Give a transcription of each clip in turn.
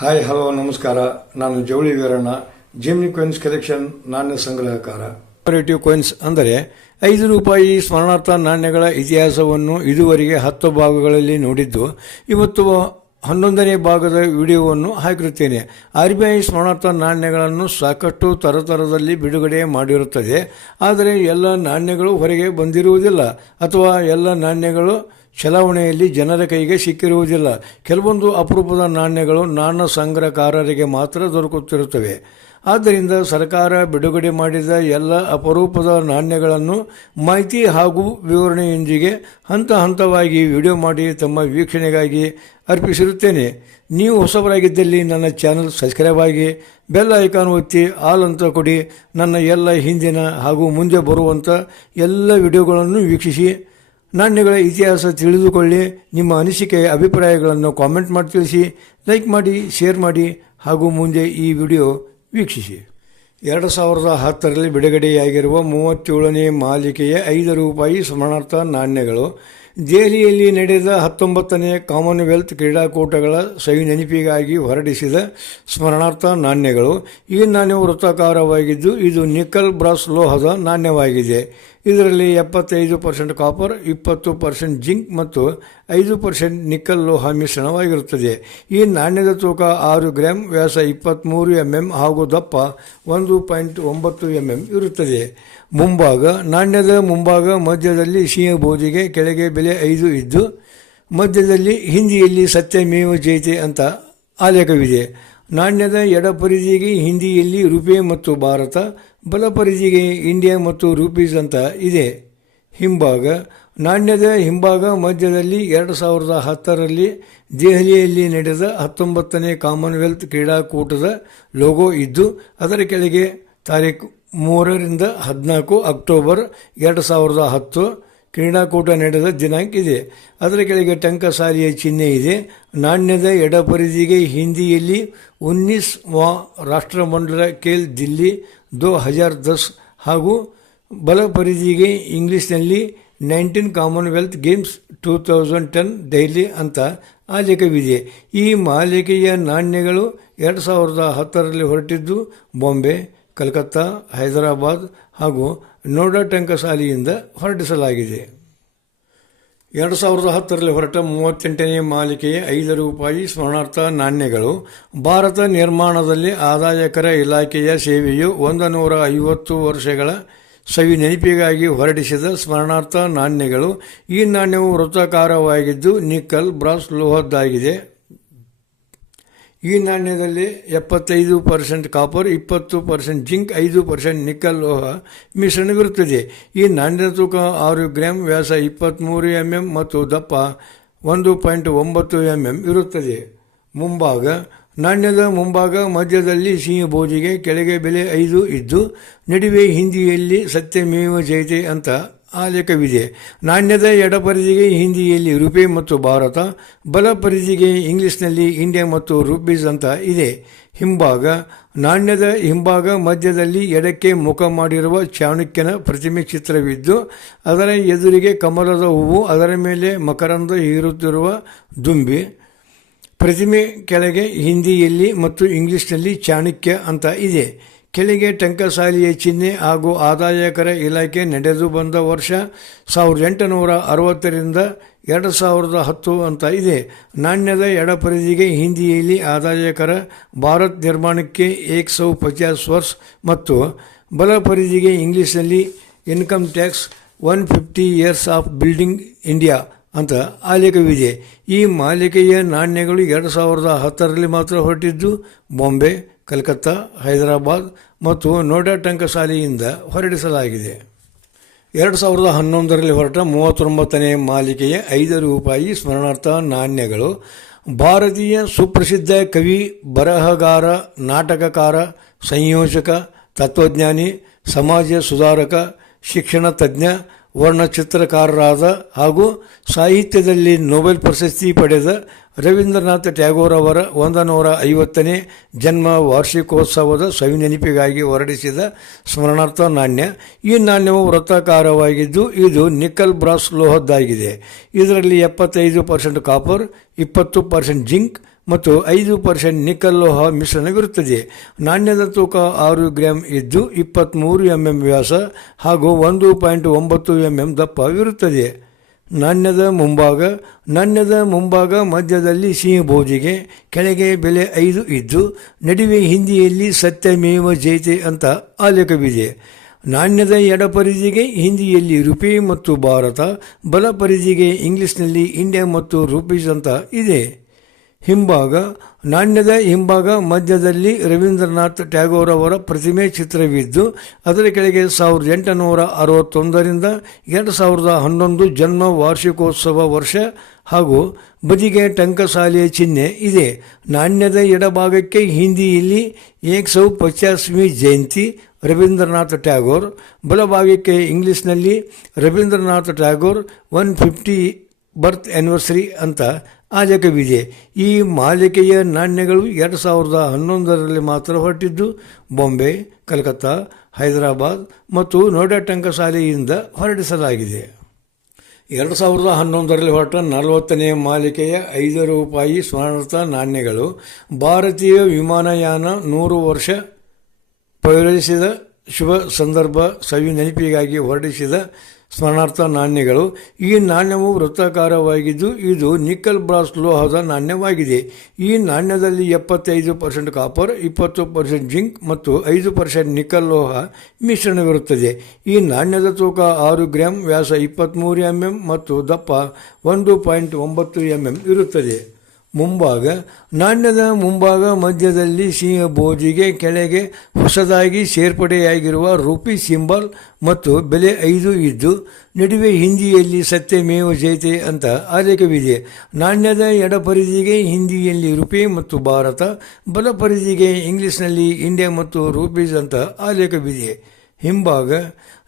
Hi hello ನಮಸ್ಕಾರ ನಾನು ಜವಳಿ ವೀರಣ್ಣ ಜಿಮ್ನಿ ಕೊಯಿನ್ಸ್ ಕಲೆಕ್ಷನ್ ನಾಣ್ಯ ಸಂಗ್ರಹಕಾರ ಕೋಪರೇಟಿವ್ ಕೊಯಿನ್ಸ್ ಅಂದರೆ ಐದು ರೂಪಾಯಿ ಸ್ಮರಣಾರ್ಥ ನಾಣ್ಯಗಳ ಇತಿಹಾಸವನ್ನು ಇದುವರೆಗೆ ಹತ್ತು ಭಾಗಗಳಲ್ಲಿ ನೋಡಿದ್ದು, ಇವತ್ತು ಹನ್ನೊಂದನೇ ಭಾಗದ ವಿಡಿಯೋವನ್ನು ಹಾಕಿರುತ್ತೇನೆ. ಆರ್ ಬಿ ಐ ಸ್ಮರಣಾರ್ಥ ನಾಣ್ಯಗಳನ್ನು ಸಾಕಷ್ಟು ತರತರದಲ್ಲಿ ಬಿಡುಗಡೆ ಮಾಡಿರುತ್ತದೆ, ಆದರೆ ಎಲ್ಲ ನಾಣ್ಯಗಳು ಹೊರಗೆ ಬಂದಿರುವುದಿಲ್ಲ, ಅಥವಾ ಎಲ್ಲ ನಾಣ್ಯಗಳು ಚಲಾವಣೆಯಲ್ಲಿ ಜನರ ಕೈಗೆ ಸಿಕ್ಕಿರುವುದಿಲ್ಲ. ಕೆಲವೊಂದು ಅಪರೂಪದ ನಾಣ್ಯಗಳು ನಾಣ್ಯ ಸಂಗ್ರಹಕಾರರಿಗೆ ಮಾತ್ರ ದೊರಕುತ್ತಿರುತ್ತವೆ. ಆದ್ದರಿಂದ ಸರ್ಕಾರ ಬಿಡುಗಡೆ ಮಾಡಿದ ಎಲ್ಲ ಅಪರೂಪದ ನಾಣ್ಯಗಳನ್ನು ಮಾಹಿತಿ ಹಾಗೂ ವಿವರಣೆಯೊಂದಿಗೆ ಹಂತ ಹಂತವಾಗಿ ವಿಡಿಯೋ ಮಾಡಿ ತಮ್ಮ ವೀಕ್ಷಣೆಗಾಗಿ ಅರ್ಪಿಸಿರುತ್ತೇನೆ. ನೀವು ಹೊಸಬರಾಗಿದ್ದಲ್ಲಿ ನನ್ನ ಚಾನಲ್ ಸಬ್ಸ್ಕ್ರೈಬ್ ಆಗಿ, ಬೆಲ್ ಐಕಾನ್ ಒತ್ತಿ, ಆಲ್ ಅಂತ ಕೊಡಿ. ನನ್ನ ಎಲ್ಲ ಹಿಂದಿನ ಹಾಗೂ ಮುಂದೆ ಬರುವಂಥ ಎಲ್ಲ ವಿಡಿಯೋಗಳನ್ನು ವೀಕ್ಷಿಸಿ ನಾಣ್ಯಗಳ ಇತಿಹಾಸ ತಿಳಿದುಕೊಳ್ಳಿ, ನಿಮ್ಮ ಅನಿಸಿಕೆ, ಅಭಿಪ್ರಾಯಗಳನ್ನು ಕಾಮೆಂಟ್ ಮಾಡಿ ತಿಳಿಸಿ ಲೈಕ್ ಮಾಡಿ ಶೇರ್ ಮಾಡಿ, ಹಾಗೂ ಮುಂದೆ ಈ ವಿಡಿಯೋ ವೀಕ್ಷಿಸಿ. ಎರಡು ಸಾವಿರದ ಹತ್ತರಲ್ಲಿ ಬಿಡುಗಡೆಯಾಗಿರುವ ಮೂವತ್ತೇಳನೇ ಮಾಲಿಕೆಯ ಐದು ರೂಪಾಯಿ ಸ್ಮರಣಾರ್ಥ ನಾಣ್ಯಗಳು, ದೆಹಲಿಯಲ್ಲಿ ನಡೆದ ಹತ್ತೊಂಬತ್ತನೇ ಕಾಮನ್ವೆಲ್ತ್ ಕ್ರೀಡಾಕೂಟಗಳ ಸವಿ ನೆನಪಿಗಾಗಿ ಹೊರಡಿಸಿದ ಸ್ಮರಣಾರ್ಥ ನಾಣ್ಯಗಳು, ಈ ನಾಣ್ಯವು ವೃತ್ತಾಕಾರವಾಗಿದ್ದು, ಇದು ನಿಕ್ಕಲ್ ಬ್ರಾಸ್ ಲೋಹದ ನಾಣ್ಯವಾಗಿದೆ. ಇದರಲ್ಲಿ ಎಪ್ಪತ್ತೈದು ಪರ್ಸೆಂಟ್ ಕಾಪರ್ ಇಪ್ಪತ್ತು ಪರ್ಸೆಂಟ್ ಜಿಂಕ್ ಮತ್ತು ಐದು ಪರ್ಸೆಂಟ್ ನಿಕ್ಕಲ್ ಲೋಹ ಮಿಶ್ರಣವಾಗಿರುತ್ತದೆ. ಈ ನಾಣ್ಯದ ತೂಕ ಆರು ಗ್ರಾಮ್ ವ್ಯಾಸ ಇಪ್ಪತ್ತ್ಮೂರು ಎಂ ಎಂ ಹಾಗೂ ದಪ್ಪ ಒಂದು ಪಾಯಿಂಟ್ ಒಂಬತ್ತು ಎಂ ಎಂ ಇರುತ್ತದೆ. ಮುಂಭಾಗ, ನಾಣ್ಯದ ಮುಂಭಾಗ, ಮಧ್ಯದಲ್ಲಿ ಸಿಂಹ ಬೋಧಿಗೆ ಕೆಳಗೆ ಬೆಲೆ ಐದು ಇದ್ದು, ಮಧ್ಯದಲ್ಲಿ ಹಿಂದಿಯಲ್ಲಿ ಸತ್ಯಮೇವ ಜಯತೆ ಅಂತ ಆಲೇಖವಿದೆ. ನಾಣ್ಯದ ಎಡಪರಿಧಿಗೆ ಹಿಂದಿಯಲ್ಲಿ ರುಪೆ ಮತ್ತು ಭಾರತ ಬಲಪರಿಧಿಗೆ ಇಂಡಿಯಾ ಮತ್ತು ರೂಪೀಸ್ ಅಂತ ಇದೆ. ಹಿಂಭಾಗ, ನಾಣ್ಯದ ಹಿಂಭಾಗ ಮಧ್ಯದಲ್ಲಿ ಎರಡು ಸಾವಿರದ ಹತ್ತರಲ್ಲಿ ದೆಹಲಿಯಲ್ಲಿ ನಡೆದ ಹತ್ತೊಂಬತ್ತನೇ ಕಾಮನ್ವೆಲ್ತ್ ಕ್ರೀಡಾಕೂಟದ ಲೋಗೋ ಇದ್ದು, ಅದರ ಕೆಳಗೆ ತಾರೀಕು ಮೂರರಿಂದ ಹದಿನಾಲ್ಕು ಅಕ್ಟೋಬರ್ ಎರಡು ಸಾವಿರದ ಹತ್ತು ಕ್ರೀಡಾಕೂಟ ನಡೆದ ದಿನಾಂಕ ಇದೆ. ಅದರ ಕೆಳಗೆ ಟಂಕಸಾಲಿಯ ಚಿಹ್ನೆ ಇದೆ. ನಾಣ್ಯದ ಎಡಪರಿಧಿಗೆ ಹಿಂದಿಯಲ್ಲಿ ಉನ್ನಿಸ್ ವಾ ರಾಷ್ಟ್ರಮಂಡಲ ಕೇಲ್ ದಿಲ್ಲಿ ದೋ ಹಜಾರ್ ದಸ್ ಹಾಗೂ ಬಲ ಪರಿಧಿಗೆ ಇಂಗ್ಲೀಷ್ನಲ್ಲಿ nineteen commonwealth games two thousand ten Delhi ಅಂತ ಆಲೇಖವಿದೆ. ಈ ಮಾಲಿಕೆಯ ನಾಣ್ಯಗಳು ಎರಡು ಸಾವಿರದ ಹತ್ತರಲ್ಲಿ ಹೊರಟಿದ್ದು ಬಾಂಬೆ ಕಲ್ಕತ್ತಾ, ಹೈದರಾಬಾದ್ ಹಾಗೂ ನೋಡಾ ಟಂಕಸಾಲಿಯಿಂದ ಹೊರಡಿಸಲಾಗಿದೆ. ಎರಡು ಸಾವಿರದ ಹತ್ತರಲ್ಲಿ ಹೊರಟ ಮೂವತ್ತೆಂಟನೇ ಮಾಲಿಕೆಯ ಐದು ರೂಪಾಯಿ ಸ್ಮರಣಾರ್ಥ ನಾಣ್ಯಗಳು ಭಾರತ ನಿರ್ಮಾಣದಲ್ಲಿ ಆದಾಯಕರ ಇಲಾಖೆಯ ಸೇವೆಯು ಒಂದು ನೂರ ಐವತ್ತು ವರ್ಷಗಳ ಸವಿ ನೆನಪಿಗಾಗಿ ಹೊರಡಿಸಿದ ಸ್ಮರಣಾರ್ಥ ನಾಣ್ಯಗಳು ಈ ನಾಣ್ಯವು ವೃತ್ತಾಕಾರವಾಗಿದ್ದು ನಿಕ್ಕಲ್ ಬ್ರಾಸ್ ಲೋಹದ್ದಾಗಿದೆ. ಈ ನಾಣ್ಯದಲ್ಲಿ ಎಪ್ಪತ್ತೈದು ಪರ್ಸೆಂಟ್ ಕಾಪರ್ ಇಪ್ಪತ್ತು ಪರ್ಸೆಂಟ್ ಜಿಂಕ್ ಐದು ಪರ್ಸೆಂಟ್ ನಿಕ್ಕಲ್ ಲೋಹ ಮಿಶ್ರಣವಿರುತ್ತದೆ ಈ ನಾಣ್ಯದ ತೂಕ ಆರು ಗ್ರಾಮ್ ವ್ಯಾಸ ಇಪ್ಪತ್ತ್ಮೂರು ಎಂ ಎಂ ಮತ್ತು ದಪ್ಪ ಒಂದು ಪಾಯಿಂಟ್ ಒಂಬತ್ತು ಎಂ ಎಂ ಇರುತ್ತದೆ. ಮುಂಭಾಗ, ನಾಣ್ಯದ ಮುಂಭಾಗ ಮಧ್ಯದಲ್ಲಿ ಸಿಂಹ ಬೋಧಿಗೆ ಕೆಳಗೆ ಬೆಲೆ ಐದು ಇದ್ದು, ನಡುವೆ ಹಿಂದಿಯಲ್ಲಿ ಸತ್ಯಮೇವ ಜಯತೆ ಅಂತ ಆಲೇಖವಿದೆ. ನಾಣ್ಯದ ಎಡಪರಿಧಿಗೆ ಹಿಂದಿಯಲ್ಲಿ ರುಪೆ ಮತ್ತು ಭಾರತ ಬಲ ಪರಿಧಿಗೆ ಇಂಗ್ಲಿಷ್ನಲ್ಲಿ ಇಂಡಿಯಾ ಮತ್ತು ರುಪೀಸ್ ಅಂತ ಇದೆ. ಹಿಂಭಾಗ, ನಾಣ್ಯದ ಹಿಂಭಾಗ ಮಧ್ಯದಲ್ಲಿ ಎಡಕ್ಕೆ ಮುಖ ಮಾಡಿರುವ ಚಾಣಕ್ಯನ ಪ್ರತಿಮೆ ಚಿತ್ರವಿದ್ದು, ಅದರ ಎದುರಿಗೆ ಕಮಲದ ಹೂವು, ಅದರ ಮೇಲೆ ಮಕರಂದ ಹೀರುತ್ತಿರುವ ದುಂಬಿ, ಪ್ರತಿಮೆ ಕೆಳಗೆ ಹಿಂದಿಯಲ್ಲಿ ಮತ್ತು ಇಂಗ್ಲಿಷ್ನಲ್ಲಿ ಚಾಣಕ್ಯ ಅಂತ ಇದೆ. ಕೆಳಗೆ ಟಂಕಸಾಲಿಯ ಚಿಹ್ನೆ ಹಾಗೂ ಆದಾಯಕರ ಇಲಾಖೆ ನಡೆದು ಬಂದ ವರ್ಷ ಸಾವಿರದ ಎಂಟುನೂರ ಅರವತ್ತರಿಂದ ಎರಡು ಸಾವಿರದ ಹತ್ತು ಅಂತ ಇದೆ. ನಾಣ್ಯದ ಎಡಪರಿಧಿಗೆ ಹಿಂದಿಯಲ್ಲಿ ಆದಾಯಕರ ಭಾರತ್ ನಿರ್ಮಾಣಕ್ಕೆ ಏಕ್ ಸೌ ಪಚಾಸ್ ವರ್ಷ ಮತ್ತು ಬಲ ಪರಿಧಿಗೆ ಇಂಗ್ಲಿಷ್ನಲ್ಲಿ income tax one fifty years of building India ಅಂತ ಆಲೇಖವಿದೆ. ಈ ಮಾಲಿಕೆಯ ನಾಣ್ಯಗಳು ಎರಡು ಸಾವಿರದ ಹತ್ತರಲ್ಲಿ ಮಾತ್ರ ಹೊರಟಿದ್ದು. ಬಾಂಬೆ ಕಲ್ಕತ್ತಾ, ಹೈದರಾಬಾದ್ ಮತ್ತು ನೋಡಾ ಟಂಕಸಾಲಿಯಿಂದ ಹೊರಡಿಸಲಾಗಿದೆ. ಎರಡು ಸಾವಿರದ ಹನ್ನೊಂದರಲ್ಲಿ ಹೊರಟ ಮೂವತ್ತೊಂಬತ್ತನೇ ಮಾಲಿಕೆಯ ಐದು ರೂಪಾಯಿ ಸ್ಮರಣಾರ್ಥ ನಾಣ್ಯಗಳು ಭಾರತೀಯ ಸುಪ್ರಸಿದ್ಧ ಕವಿ, ಬರಹಗಾರ, ನಾಟಕಕಾರ, ಸಂಯೋಜಕ, ತತ್ವಜ್ಞಾನಿ, ಸಮಾಜ ಸುಧಾರಕ, ಶಿಕ್ಷಣ ತಜ್ಞ, ವರ್ಣಚಿತ್ರಕಾರರಾದ ಹಾಗೂ ಸಾಹಿತ್ಯದಲ್ಲಿ ನೊಬೆಲ್ ಪ್ರಶಸ್ತಿ ಪಡೆದ ರವೀಂದ್ರನಾಥ್ ಟ್ಯಾಗೋರ್ ಅವರ ಒಂದು ನೂರ ಐವತ್ತನೇ ಜನ್ಮ ವಾರ್ಷಿಕೋತ್ಸವದ ಸವಿನೆನಪಿಗಾಗಿ ಹೊರಡಿಸಿದ ಸ್ಮರಣಾರ್ಥ ನಾಣ್ಯ. ಈ ನಾಣ್ಯವು ವೃತ್ತಾಕಾರವಾಗಿದ್ದು, ಇದು ನಿಕ್ಕಲ್ ಬ್ರಾಸ್ ಲೋಹದ್ದಾಗಿದೆ. ಇದರಲ್ಲಿ ಎಪ್ಪತ್ತೈದು ಪರ್ಸೆಂಟ್ ಕಾಪರ್, ಇಪ್ಪತ್ತು ಪರ್ಸೆಂಟ್ ಜಿಂಕ್ ಮತ್ತು ಐದು ಪರ್ಸೆಂಟ್ ನಿಕ್ಕಲ್ ಲೋಹ ಮಿಶ್ರಣವಿರುತ್ತದೆ. ನಾಣ್ಯದ ತೂಕ ಆರು ಗ್ರಾಮ್ ಇದ್ದು ಇಪ್ಪತ್ತ್ಮೂರು ಎಂಎಂ ವ್ಯಾಸ ಹಾಗೂ ಒಂದು ಪಾಯಿಂಟ್ ಒಂಬತ್ತು ಎಂಎಂ ದಪ್ಪವಿರುತ್ತದೆ. ನಾಣ್ಯದ ಮುಂಭಾಗ ನಾಣ್ಯದ ಮುಂಭಾಗ ಮಧ್ಯದಲ್ಲಿ ಸಿಂಹಭೋಜಿಗೆ, ಕೆಳಗೆ ಬೆಲೆ ಐದು ಇದ್ದು, ನಡುವೆ ಹಿಂದಿಯಲ್ಲಿ ಸತ್ಯಮೇವ ಜಯತೆ ಅಂತ ಆಲೇಖವಿದೆ. ನಾಣ್ಯದ ಎಡಪರಿಧಿಗೆ ಹಿಂದಿಯಲ್ಲಿ ರುಪಿ ಮತ್ತು ಭಾರತ, ಬಲಪರಿಧಿಗೆ ಇಂಗ್ಲಿಷ್ನಲ್ಲಿ ಇಂಡಿಯಾ ಮತ್ತು ರುಪೀಸ್ ಅಂತ ಇದೆ. ಹಿಂಭಾಗ, ನಾಣ್ಯದ ಹಿಂಭಾಗ ಮಧ್ಯದಲ್ಲಿ ರವೀಂದ್ರನಾಥ್ ಟ್ಯಾಗೋರ್ ಅವರ ಪ್ರತಿಮೆ ಚಿತ್ರವಿದ್ದು, ಅದರ ಕೆಳಗೆ ಸಾವಿರದ ಎಂಟುನೂರ ಅರವತ್ತೊಂದರಿಂದ ಎರಡು ಸಾವಿರದ ಹನ್ನೊಂದು ಜನ್ಮ ವಾರ್ಷಿಕೋತ್ಸವ ವರ್ಷ ಹಾಗೂ ಬದಿಗೆ ಟಂಕಸಾಲೆಯ ಚಿಹ್ನೆ ಇದೆ. ನಾಣ್ಯದ ಎಡಭಾಗಕ್ಕೆ ಹಿಂದಿಯಲ್ಲಿ ಏಕ್ ಸೌ ಪಚಾಸ್ಮಿ ಜಯಂತಿ ರವೀಂದ್ರನಾಥ್ ಟ್ಯಾಗೋರ್, ಬಲಭಾಗಕ್ಕೆ ಇಂಗ್ಲಿಷ್ನಲ್ಲಿ Rabindranath Tagore, one fifty birth anniversary ಅಂತ ಆಜಕವಿದೆ ಈ ಮಾಲಿಕೆಯ ನಾಣ್ಯಗಳು ಎರಡು ಸಾವಿರದ ಹನ್ನೊಂದರಲ್ಲಿ ಮಾತ್ರ ಹೊರಟಿದ್ದು, ಬಾಂಬೆ, ಕಲ್ಕತ್ತಾ, ಹೈದರಾಬಾದ್ ಮತ್ತು ನೋಡಾ ಟಂಕಸಾಲೆಯಿಂದ ಹೊರಡಿಸಲಾಗಿದೆ. ಎರಡು ಸಾವಿರದ ಹನ್ನೊಂದರಲ್ಲಿ ಹೊರಟ ನಲವತ್ತನೇ ಮಾಲಿಕೆಯ ಐದು ರೂಪಾಯಿ ಸ್ವರ್ಣತ ನಾಣ್ಯಗಳು ಭಾರತೀಯ ವಿಮಾನಯಾನ ನೂರು ವರ್ಷ ಪೂರೈಸಿದ ಶುಭ ಸಂದರ್ಭ ಸವಿ ನೆನಪಿಗಾಗಿ ಹೊರಡಿಸಿದ ಸ್ಮರಣಾರ್ಥ ನಾಣ್ಯಗಳು. ಈ ನಾಣ್ಯವು ವೃತ್ತಾಕಾರವಾಗಿದ್ದು, ಇದು ನಿಕ್ಕಲ್ ಬ್ರಾಸ್ ಲೋಹದ ನಾಣ್ಯವಾಗಿದೆ. ಈ ನಾಣ್ಯದಲ್ಲಿ ಎಪ್ಪತ್ತೈದು ಪರ್ಸೆಂಟ್ ಕಾಪರ್, ಇಪ್ಪತ್ತು ಪರ್ಸೆಂಟ್ ಜಿಂಕ್ ಮತ್ತು ಐದು ಪರ್ಸೆಂಟ್ ನಿಕ್ಕಲ್ ಲೋಹ ಮಿಶ್ರಣವಿರುತ್ತದೆ. ಈ ನಾಣ್ಯದ ತೂಕ ಆರು ಗ್ರಾಂ, ವ್ಯಾಸ ಇಪ್ಪತ್ತ್ಮೂರು ಎಂ ಮತ್ತು ದಪ್ಪ ಒಂದು ಪಾಯಿಂಟ್ ಒಂಬತ್ತು ಎಂಎಂ ಇರುತ್ತದೆ. ಮುಂಭಾಗ, ನಾಣ್ಯದ ಮುಂಭಾಗ ಮಧ್ಯದಲ್ಲಿ ಸಿಂಹ ಬೋಜಿಗೆ ಕೆಳಗೆ ಹೊಸದಾಗಿ ಸೇರ್ಪಡೆಯಾಗಿರುವ ರೂಪಿ ಸಿಂಬಲ್ ಮತ್ತು ಬೆಲೆ ಐದು ಇದ್ದು, ನಡುವೆ ಹಿಂದಿಯಲ್ಲಿ ಸತ್ಯಮೇವ ಜಯತೆ ಅಂತ ಆಲೇಖವಿದೆ. ನಾಣ್ಯದ ಎಡಪರಿಧಿಗೆ ಹಿಂದಿಯಲ್ಲಿ ರೂಪಿ ಮತ್ತು ಭಾರತ, ಬಲಪರಿಧಿಗೆ ಇಂಗ್ಲಿಷ್ನಲ್ಲಿ ಇಂಡಿಯಾ ಮತ್ತು ರೂಪೀಸ್ ಅಂತ ಆಲೇಖವಿದೆ. ಹಿಂಭಾಗ,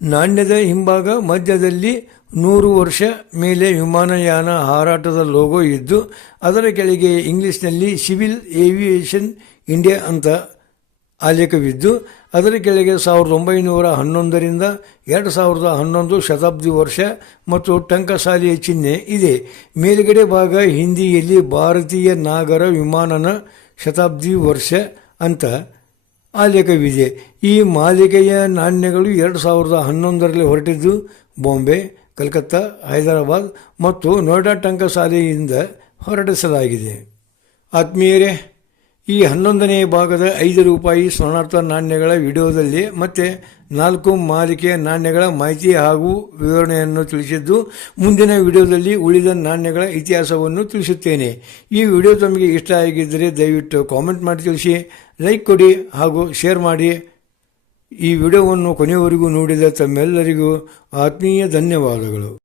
ನಾಣ್ಯದ ಹಿಂಭಾಗ, ಮಧ್ಯದಲ್ಲಿ ನೂರು ವರ್ಷ ಮೇಲೆ ವಿಮಾನಯಾನ ಹಾರಾಟದ ಲೋಗೋ ಇದ್ದು, ಅದರ ಕೆಳಗೆ ಇಂಗ್ಲಿಷ್ನಲ್ಲಿ ಸಿವಿಲ್ ಏವಿಯೇಷನ್ ಇಂಡಿಯಾ ಅಂತ ಆಲೇಖವಿದ್ದು, ಅದರ ಕೆಳಗೆ ಸಾವಿರದ ಒಂಬೈನೂರ ಹನ್ನೊಂದರಿಂದ ಎರಡು ಸಾವಿರದ ಹನ್ನೊಂದು ಶತಾಬ್ದಿ ವರ್ಷ ಮತ್ತು ಟಂಕಸಾಲಿಯ ಚಿಹ್ನೆ ಇದೆ. ಮೇಲುಗಡೆ ಭಾಗ ಹಿಂದಿಯಲ್ಲಿ ಭಾರತೀಯ ನಾಗರ ವಿಮಾನನ ಶತಾಬ್ದಿ ವರ್ಷ ಅಂತ ಆಲೇಖವಿದೆ ಈ ಮಾಲಿಕೆಯ ನಾಣ್ಯಗಳು ಎರಡು ಸಾವಿರದ ಹನ್ನೊಂದರಲ್ಲಿ ಹೊರಟಿದ್ದು, ಬಾಂಬೆ, ಕಲ್ಕತ್ತಾ, ಹೈದರಾಬಾದ್ ಮತ್ತು ನೋಯ್ಡಾ ಟಂಕಸಾಲೆಯಿಂದ ಹೊರಡಿಸಲಾಗಿದೆ. ಆತ್ಮೀಯರೇ, ಈ ಹನ್ನೊಂದನೇ ಭಾಗದ ಐದು ರೂಪಾಯಿ ಸ್ಮರಣಾರ್ಥ ನಾಣ್ಯಗಳ ವಿಡಿಯೋದಲ್ಲಿ ಮತ್ತೆ ನಾಲ್ಕು ಮಾಲಿಕೆಯ ನಾಣ್ಯಗಳ ಮಾಹಿತಿ ಹಾಗೂ ವಿವರಣೆಯನ್ನು ತಿಳಿಸಿದ್ದು, ಮುಂದಿನ ವಿಡಿಯೋದಲ್ಲಿ ಉಳಿದ ನಾಣ್ಯಗಳ ಇತಿಹಾಸವನ್ನು ತಿಳಿಸುತ್ತೇನೆ. ಈ ವಿಡಿಯೋ ತಮಗೆ ಇಷ್ಟ ಆಗಿದ್ದರೆ ದಯವಿಟ್ಟು ಕಾಮೆಂಟ್ ಮಾಡಿ ತಿಳಿಸಿ, ಲೈಕ್ ಕೊಡಿ ಹಾಗೂ ಶೇರ್ ಮಾಡಿ. ಈ ವಿಡಿಯೋವನ್ನು ಕೊನೆಯವರೆಗೂ ನೋಡಿದ ತಮ್ಮೆಲ್ಲರಿಗೂ ಆತ್ಮೀಯ ಧನ್ಯವಾದಗಳು.